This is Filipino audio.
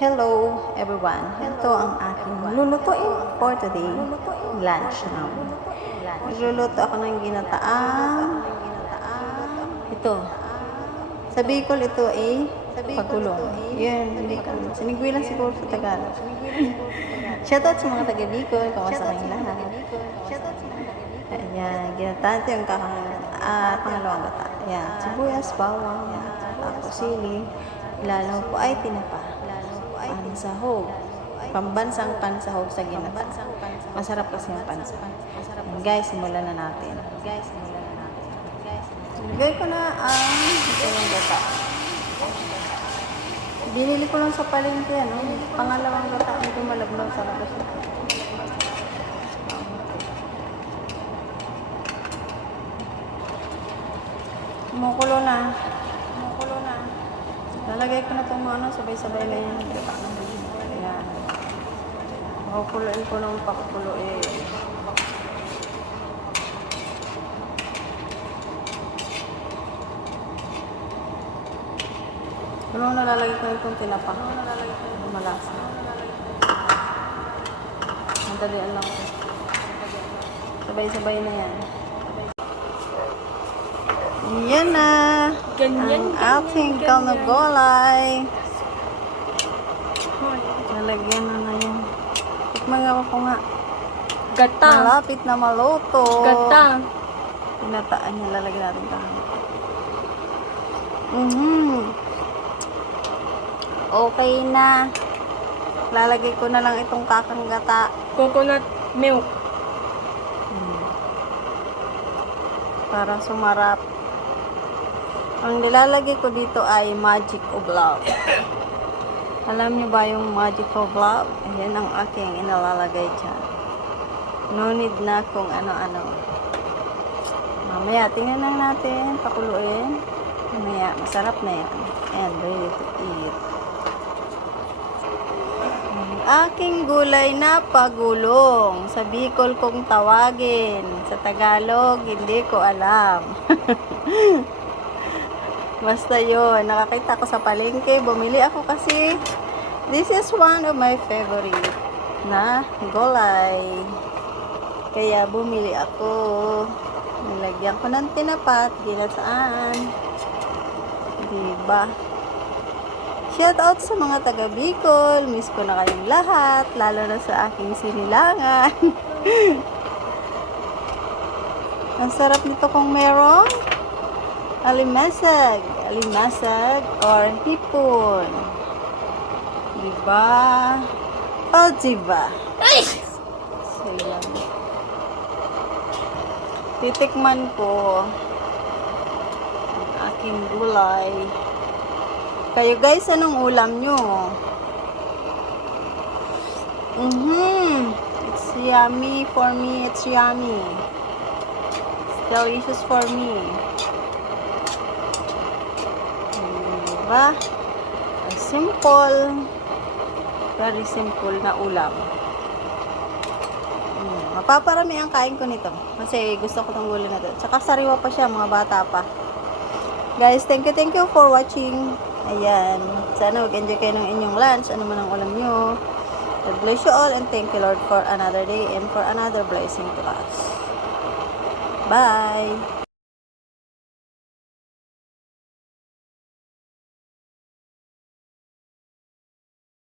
Hello everyone. Ito ang aking lulutuin for today. Lunch namin. Magluluto ako ng ginataang. Ito. Sa Bicol ito ay pagulong. Yan, hindi ko. Sinigwi lang siguro sa Tagalog. Shoutout sa mga taga Bicol. Kamusta kayong lahat? Ayan, ginataan ito yung pangalawang gata. Ayan, sibuyas, bawang, tapos sili. Lalo po ay tinapa. Pansahog. Pambansang pansahog sa ginata. Masarap kasi yung pansahog. Guys, simulan na natin. Lagay ko na ang itong gata. Binili ko lang sa palengke, ano? Pangalawang gata. Ito malablaw sa labas. Kumukulo na. Lalagay ko na itong mga sabay-sabay na yung gata. Ayan. Pakukuloin ko ng pakukuloin. Pero nalalagay ko itong tinapa. Malasa. Madalian lang ko. Sabay-sabay na yan. Yan na. Ang ating kalnagolay. Nalagyan na yan. Tikman nga ko nga. Gata. Malapit na maluto. Gata. Pinataan niya. Lalagyan natin tahan. Okay na. Lalagay ko na lang itong kakang gata. Coconut milk. Para sumarap. Ang nilalagay ko dito ay magic of love. Alam niyo ba yung magic of love? Ayan ang aking inalalagay dyan. No need na kung ano-ano. Mamaya, tingnan lang natin. Pakuluin. Mamaya, masarap na yan. And ready to eat. Ang aking gulay na pagulong. Sa Bicol kong tawagin. Sa Tagalog, hindi ko alam. Basta yun, nakakita ko sa palengke, bumili ako kasi this is one of my favorite na gulay. Kaya bumili ako. Nilagyan ko ng tinapat, ginasaan. Diba? Shout out sa mga taga Bicol, miss ko na kayong lahat, lalo na sa aking sinilangan. Ang sarap nito kung merong alimasag or hipon. Diba? O, diba? Titikman ko ang aking gulay. Kayo guys, anong ulam nyo? It's yummy for me. It's yummy. It's delicious for me. Diba? Simple. Very simple na ulam. Mapaparami ang kain ko nito. Kasi gusto ko itong gulay na ito. Tsaka sariwa pa siya, mga bata pa. Guys, thank you for watching. Ayan. Sana mag-enjoy kayo ng inyong lunch. Ano man ang ulam nyo. God bless you all and thank you Lord for another day and for another blessing to us. Bye!